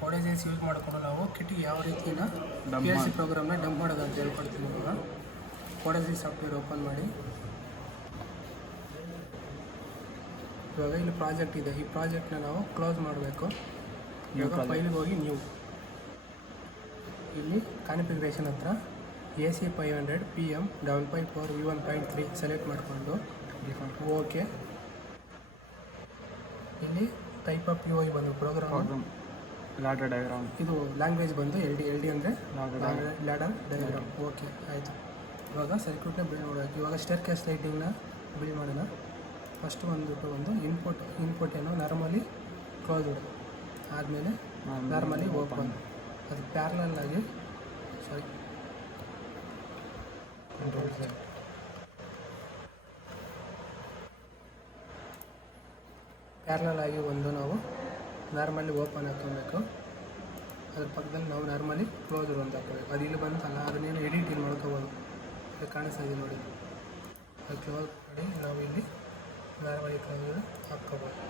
ಕೋಡೆಜೈಸ್ use ಮಾಡಿಕೊಂಡು ನಾವು ಕಿಟ್ಟಿಗೆ ಯಾವ ರೀತಿಯ PLC ಪ್ರೋಗ್ರಾಮ್ನ ಡಂಪ್ ಮಾಡೋದು ಅಂತ ಹೇಳ್ಕೊಡ್ತೀನಿ. ಇವಾಗ ಕೋಡೆಜೈಸ್ ಸಾಫ್ಟ್ವೇರ್ ಓಪನ್ ಮಾಡಿ. ಇವಾಗ ಇಲ್ಲಿ ಪ್ರಾಜೆಕ್ಟ್ ಇದೆ, ಈ ಪ್ರಾಜೆಕ್ಟ್ನ ನಾವು ಕ್ಲೋಸ್ ಮಾಡಬೇಕು. ಇವಾಗ ಫೈಲಿಗೆ ಹೋಗಿ ನ್ಯೂ, ಇಲ್ಲಿ ಕಾನ್ಫಿಗರೇಷನ್ ಹತ್ರ AC500 PM554 V1.3 ಸೆಲೆಕ್ಟ್ ಮಾಡಿಕೊಂಡು ಓಕೆ. ಇಲ್ಲಿ ಟೈಪ್ ಆಫ್ UI ಬಂದು ಪ್ರೋಗ್ರಾಮ್ ಲ್ಯಾಡರ್ ಡಯಾಗ್ರಾಮ್, ಇದು ಲ್ಯಾಂಗ್ವೇಜ್ ಬಂದು LD ಅಂದರೆ ಲ್ಯಾಡರ್ ಡಯಾಗ್ರಾಮ್. ಓಕೆ ಆಯಿತು. ಇವಾಗ ಸರ್ಕ್ಯೂಟ್ನ ಬಿಲ್ಡ್ ಮಾಡಬೇಕು. ಇವಾಗ ಸ್ಟೇರ್ ಕೇಸ್ ಲೈಟಿಂಗ್ನ ಬಿಲ್ಡ್ ಮಾಡೋಣ. ಫಸ್ಟ್ ಒಂದು ಇನ್ಪುಟ್ ಏನೋ ನಾರ್ಮಲಿ ಕ್ಲೋಸ್ ಇಡು, ಆದಮೇಲೆ ನಾರ್ಮಲಿ ಓಪನ್, ಅದು ಪ್ಯಾರಲಲ್ ಆಗಿ ಪ್ಯಾರಲಲ್ ಆಗಿ ಒಂದು ನಾವು ನಾರ್ಮಲಿ ಓಪನ್ ಹಾಕೋಬೇಕು. ಅದ್ರ ಪಕ್ಕದಲ್ಲಿ ನಾವು ನಾರ್ಮಲಿ ಕ್ಲೋಸರ್ ಒಂದು ಹಾಕೋಬೇಕು. ಅದು ಇಲ್ಲಿ ಬಂತಲ್ಲ, ಅದನ್ನೇನು ಎಡಿಟ್ ಇಲ್ಲಿ ಮಾಡ್ಕೋಬೋದು. ಇದು ಕಾಣಿಸ್ತಾ ಇದೆ ನೋಡಿ, ಅದು ಕ್ಲೋಸ್ ಮಾಡಿ ನಾವು ಇಲ್ಲಿ ನಾರ್ಮಲಿ ಕ್ಲೋಸರ್ ಹಾಕ್ಕೋಬೋದು.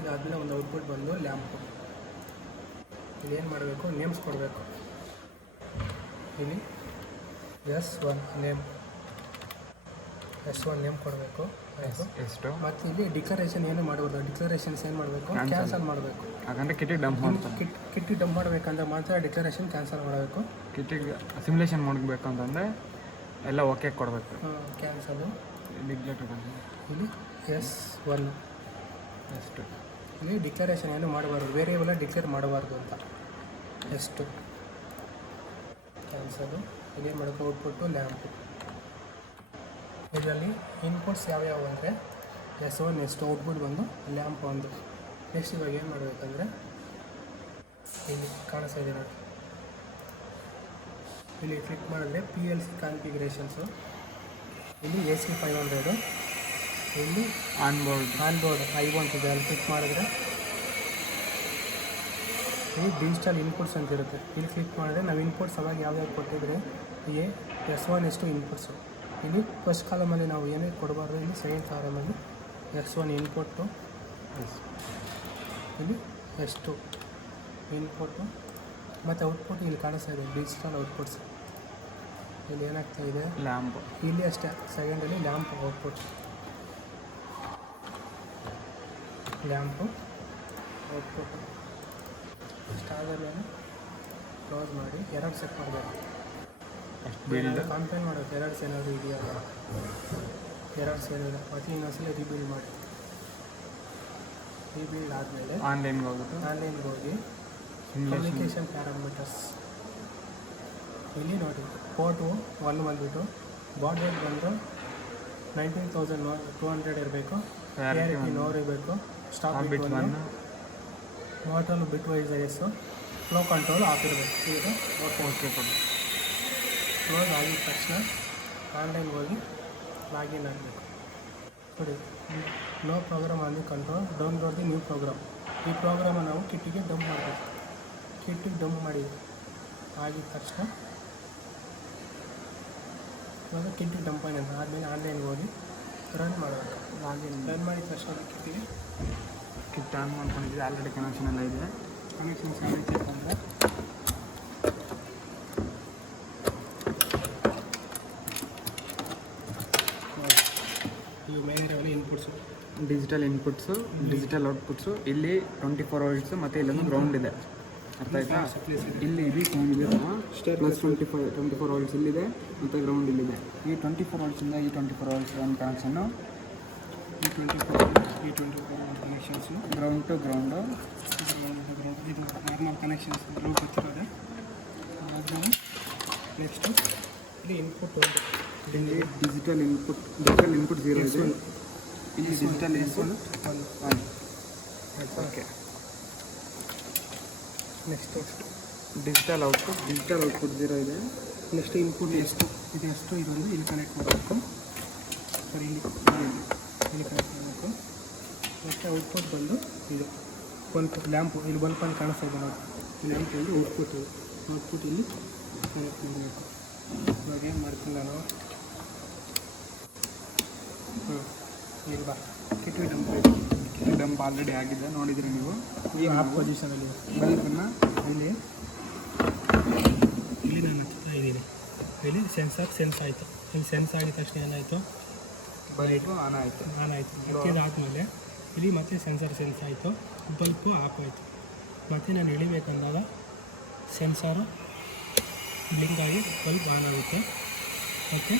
ಇದಾದಮೇಲೆ ಒಂದು ಔಟ್ಪುಟ್ ಬಂದು ಲ್ಯಾಂಪು. ಇದೇನು ಮಾಡಬೇಕು, ನೇಮ್ಸ್ ಕೊಡಬೇಕು. ಇಲ್ಲಿ S1 ನೇಮ್ ಕೊಡಬೇಕು. ಎಷ್ಟು ಮತ್ತು ಇಲ್ಲಿ ಡಿಕ್ಲರೇಷನ್ ಏನು ಮಾಡಬಾರ್ದು. ಡಿಕ್ಲರೇಷನ್ಸ್ ಏನು ಮಾಡಬೇಕು, ಕ್ಯಾನ್ಸಲ್ ಮಾಡಬೇಕು. ಹಾಗಂದ್ರೆ ಕಿಟ್ಟಿಗೆ ಡಂಪ್ ಮಾಡ್ತಾರೆ. ಕಿಟ್ಟಿ ಡಂಪ್ ಮಾಡಬೇಕಂದ್ರೆ ಮಾತ್ರ ಡಿಕ್ಲರೇಷನ್ ಕ್ಯಾನ್ಸಲ್ ಮಾಡಬೇಕು. ಕಿಟ್ಟಿಗೆ ಸಿಮ್ಯುಲೇಷನ್ ಮಾಡಬೇಕು ಅಂತಂದರೆ ಎಲ್ಲ ಓಕೆ ಕೊಡಬೇಕು. ಕ್ಯಾನ್ಸಲು. ಇಲ್ಲಿ S1 ಎಷ್ಟು, ಇಲ್ಲಿ ಡಿಕ್ಲರೇಷನ್ ಏನು ಮಾಡಬಾರ್ದು, ವೇರಿಯೇಬಲ್ ಡಿಕ್ಲೇರ್ ಮಾಡಬಾರ್ದು ಅಂತ. ಎಷ್ಟು ಕ್ಯಾನ್ಸಲು. ಇದೇ ಮಾಡಬೇಕು. Output lamp. ಇದರಲ್ಲಿ ಇನ್ಪುಟ್ಸ್ ಯಾವ್ಯಾವು ಅಂದರೆ S1 ಎಷ್ಟು, ಔಟ್ಪುಟ್ ಬಂದು ಲ್ಯಾಂಪ್ ಒಂದು. ನೆಕ್ಸ್ಟ್ ಇವಾಗ ಏನು ಮಾಡಬೇಕಂದ್ರೆ ಇಲ್ಲಿ ಕಾಣಿಸ್ತಾ ಇದೆ ನೋಡಿ, ಇಲ್ಲಿ ಕ್ಲಿಕ್ ಮಾಡಿದ್ರೆ PLC ಕಾನ್ಫಿಗರೇಷನ್ಸು. ಇಲ್ಲಿ AC500, ಇಲ್ಲಿ ಆನ್ಬೋರ್ಡ್ I1 ಇದೆ, ಅಲ್ಲಿ ಕ್ಲಿಕ್ ಮಾಡಿದ್ರೆ ಇಲ್ಲಿ ಡಿಜಿಟಲ್ ಇನ್ಪುಟ್ಸ್ ಅಂತ ಇರುತ್ತೆ. ಇಲ್ಲಿ ಕ್ಲಿಕ್ ಮಾಡಿದ್ರೆ ನಾವು ಇನ್ಪುಟ್ಸ್ ಅವಾಗ ಯಾವ್ಯಾವ ಕೊಟ್ಟಿದ್ರೆ S1 ಎಷ್ಟು ಇನ್ಪುಟ್ಸು. ಇಲ್ಲಿ ಫಸ್ಟ್ ಕಾಲಮಲ್ಲಿ ನಾವು ಏನೇ ಕೊಡಬಾರ್ದು, ಇಲ್ಲಿ ಸೆಕೆಂಡ್ ಕಾಲಮಲ್ಲಿ S1 ಇನ್ಪುಟ್ಟು, ಇಲ್ಲಿ ಎಷ್ಟು ಇನ್ಪುಟ್ಟು ಮತ್ತು ಔಟ್ಪುಟ್ ಇಲ್ಲಿ ಕಾಣಿಸ್ತಾ ಇದೆ ಡಿಜಿಟಲ್ ಔಟ್ಪುಟ್ಸ್. ಇಲ್ಲಿ ಏನಾಗ್ತಾ ಇದೆ, ಲ್ಯಾಂಪ್. ಇಲ್ಲಿ ಅಷ್ಟೇ ಸೆಕೆಂಡಲ್ಲಿ ಲ್ಯಾಂಪ್ ಔಟ್ಪುಟ್, ಲ್ಯಾಂಪು ಔಟ್ಪುಟ್ಟು. ಇಷ್ಟಾದಮೇಲೆ ಕ್ಲೋಸ್ ಮಾಡಿ ಎರಡು ಸೆಟ್ ಮಾಡಬೇಕು. ಕಂಪೇರ್ ಮಾಡೋದು ಎರಡ್ಸ್ ಏನಾದರೂ ಇದೆಯಾ, ಎರಡ್ಸ್ ಏನಿದೆ ಮತ್ತು ಇನ್ನೊಂದ್ಸಲ ರೀಬಿಲ್ಡ್ ಮಾಡಿ. ರೀಬಿಲ್ಡ್ ಆದಮೇಲೆ ಆನ್ಲೈನ್ಗೆ ಹೋಗಿ ಕಮ್ಯುನಿಕೇಷನ್ ಪ್ಯಾರಾಮೀಟರ್ಸ್, ಇಲ್ಲಿ ನೋಡಿ ಪೋರ್ಟು 1 ಬಂದುಬಿಟ್ಟು ಬಾಡ್ ರೇಟ್ ಬಂದು 19,200 ಇರಬೇಕು, ಕ್ಲಿಯರಿಟಿ 100 ಇರಬೇಕು, stop bit 1, total bit wise ಐಎಸ್ಸು, ಫ್ಲೋ ಕಂಟ್ರೋಲ್ ಆಫ್ ಇರಬೇಕು. ಈಗ ಓಕೆ ಕೊಡಿ. ಕ್ಲೋಸ್ ಆಗಿದ ತಕ್ಷಣ ಆನ್ಲೈನ್ಗೆ ಹೋಗಿ ಲಾಗಿನ್ ಆಗಬೇಕು. ನೋಡಿ, no program on the control, download the new program. ಈ ಪ್ರೋಗ್ರಾಮನ್ನು ನಾವು ಕಿಟ್ಟಿಗೆ ಡಂಪ್ ಮಾಡಬೇಕು. ಕಿಟ್ಟಿಗೆ ಡಂಪ್ ಮಾಡಿ ಆಗಿದ ತಕ್ಷಣ ಇವಾಗ ಕಿಟ್ಟಿಗೆ ಡಂಪ್ ಆದಮೇಲೆ ಆನ್ಲೈನ್ಗೆ ಹೋಗಿ ರನ್ ಮಾಡಬೇಕು. ರನ್ ಮಾಡಿದ ತಕ್ಷಣ ಕಿಟ್ಟಿಗೆ ಕಿಟ್ ಆನ್ ಮಾಡ್ಕೊಂಡಿದ್ದೀವಿ. ಆಲ್ರೆಡಿ ಕನೆಕ್ಷನ್ ಎಲ್ಲ ಇದೆ. ಕನೆಕ್ಷನ್ಸ್ ಏನೈತೆ ಅಂದರೆ ಇವು ಮೇಲಿರೋವೆಲ್ಲ ಇನ್ಪುಟ್ಸು, ಡಿಜಿಟಲ್ ಇನ್ಪುಟ್ಸು, ಡಿಜಿಟಲ್ ಔಟ್ಪುಟ್ಸು. ಇಲ್ಲಿ 24 ವೋಲ್ಟ್ಸು ಮತ್ತು ಇಲ್ಲೊಂದು ಗ್ರೌಂಡ್ ಇದೆ. ಅರ್ಥ ಆಯ್ತಾ? ಇಲ್ಲಿ ಇದು ಸೌಂಡ್ ಇದೆ ಪ್ಲಸ್ 24 ವೋಲ್ಟ್ಸ್ ಇಲ್ಲಿದೆ ಮತ್ತು ಗ್ರೌಂಡ್ ಇಲ್ಲಿದೆ. ಈ 24 ವೋಲ್ಟ್ಸಿಂದ ಈ 24 ವೋಲ್ಟ್ಸ್ ಒಂದು ಕನೆಕ್ಷನ್ನು, ಈ 24 ಕನೆಕ್ಷನ್ಸು, ಗ್ರೌಂಡ್ ಟು ಗ್ರೌಂಡು, ಇದು ನಾರ್ಮಲ್ ಕನೆಕ್ಷನ್ಸ್ ಗ್ರೌಂಡ್ ಗೊತ್ತಿರೋದೆ. ಆದಮೇಲೆ ನೆಕ್ಸ್ಟು ಇಲ್ಲಿ ಇನ್ಪುಟ್ ಒಂದು, ಇಲ್ಲಿ ಡಿಜಿಟಲ್ ಇನ್ಪುಟ್ 0 ಇದೆ. ಇಲ್ಲಿ digital input 1. Okay. Next digital output 0 ಇದೆ. ನೆಕ್ಸ್ಟ್ ಇನ್ಪುಟ್ ಎಷ್ಟು ಇದೊಂದು ಇಲ್ಲಿ ಕನೆಕ್ಟ್ ಮಾಡಬೇಕು. ಸರಿ, ಇಲ್ಲಿ ಕನೆಕ್ಟ್ ಮಾಡಬೇಕು. ಮತ್ತು ಔಟ್ಪುಟ್ ಬಂದು ಇದು ಬಲ್ಪ್, ಲ್ಯಾಂಪು ಇಲ್ಲಿ ಬಲ್ಪ್ ಅಂತ ಕಾಣಿಸ್ತಾ ಇದೆ ನೋಡಿ, ಲ್ಯಾಂಪ್ ಬಂದು ಔಟ್ಪುಟ್ ಇಲ್ಲಿ ಕನೆಕ್ಟ್ ಮಾಡಬೇಕು. ಇವಾಗ ಏನು ಮಾಡ್ತೀನಿ ನಾನು, ಈಗ ಬಾ ಕಿಟ್ಟಿಗೆ ಡಂಪ್ ಡಂಪ್ ಆಲ್ರೆಡಿ ಆಗಿದೆ ನೋಡಿದರೆ ನೀವು. ಈಗ ಆಫ್ ಪೊಸಿಷನಲ್ಲಿ ಬಲ್ಬನ್ನು ಇಲ್ಲಿ ನಾನು ಹಚ್ತಾ ಇದ್ದೀನಿ. ಇಲ್ಲಿ ಸೆನ್ಸರ್ ಸೆನ್ಸ್ ಆಯಿತು. ಇಲ್ಲಿ ಸೆನ್ಸ್ ಆಗಿದ ತಕ್ಷಣ ಏನಾಯಿತು, ಬಲ್ಬು ಆನ್ ಆಯಿತು. ಹಚ್ಚಿದಾದ್ಮೇಲೆ ಇಲ್ಲಿ ಮತ್ತೆ ಸೆನ್ಸರ್ ಸೆನ್ಸ್ ಆಯಿತು, ಬಲ್ಬು ಆಫ್ ಆಯಿತು. ಮತ್ತು ನಾನು ಇಳಿಬೇಕಂದಾಗ ಸೆನ್ಸಾರು ಬ್ಲಿಂಕ್ ಆಗಿ ಬಲ್ಬ್ ಆನ್ ಆಗುತ್ತೆ. ಮತ್ತು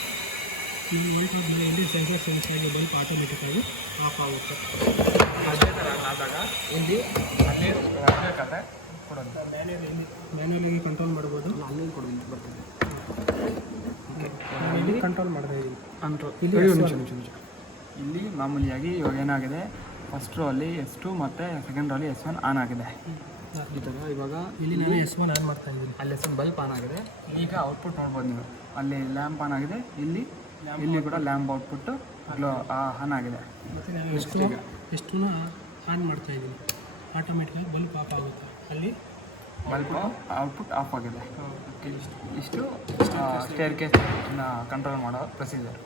ಇಲ್ಲಿ ಹೊರಟಾದ್ಮೇಲೆ ಇಲ್ಲಿ ಸೆನ್ಸರ್ ಸೆನ್ಸ್ ಆಗಿ ಬಲ್ಬ್ ಆಟೋಮೆಟಿಕ್ಕಾಗಿ ಆಫ್ ಆಗುತ್ತೆ. ಅದೇ ಥರ ಆದಾಗ ಇಲ್ಲಿ ಹನ್ನೆರಡು ಕತೆ ಕೊಡೋದು. ಮ್ಯಾನ್ಯಲಾಗಿ ಕಂಟ್ರೋಲ್ ಮಾಡ್ಬೋದು. ಅಲ್ಲಿ ಕೊಡೋದು ಬರ್ತದೆ. ನಾನು ಇಲ್ಲಿ ಕಂಟ್ರೋಲ್ ಮಾಡ್ತಾ ಇದ್ದೀನಿ. ನಿಮಿಷ ಇಲ್ಲಿ ಮಾಮೂಲಿಯಾಗಿ ಇವಾಗ ಏನಾಗಿದೆ, ಫಸ್ಟ್ ರೋ ಅಲ್ಲಿ S2 ಮತ್ತು ಸೆಕೆಂಡ್ ರೋ ಅಲ್ಲಿ S1 ಆನ್ ಆಗಿದೆ. ಈ ಥರ ಇವಾಗ ಇಲ್ಲಿ ನಾನು S1 ಆನ್ ಮಾಡ್ತಾ ಇದ್ದೀನಿ. ಅಲ್ಲಿ S1 ಬಲ್ಬ್ ಆನ್ ಆಗಿದೆ. ಈಗ ಔಟ್ಪುಟ್ ನೋಡ್ಬೋದು ನೀವು, ಅಲ್ಲಿ ಲ್ಯಾಂಪ್ ಆನ್ ಆಗಿದೆ, ಇಲ್ಲಿ ಕೂಡ ಲ್ಯಾಂಪ್ ಔಟ್ಪುಟ್ಟು ಆನ್ ಆಗಿದೆ. ಮತ್ತು ನಾನು ಎಷ್ಟುನ ಆನ್ ಮಾಡ್ತಾ ಇದ್ದೀನಿ, ಆಟೋಮೆಟಿಕಾಗಿ ಬಲ್ಬ್ ಆಫ್ ಆಗುತ್ತೆ. ಅಲ್ಲಿ ಬಲ್ಬ್ ಔಟ್ಪುಟ್ ಆಫ್ ಆಗಿದೆ. ಇಷ್ಟು ಸ್ಟೇರ್ ಕೇಸ್ ಕಂಟ್ರೋಲ್ ಮಾಡೋ ಪ್ರೊಸೀಜರ್.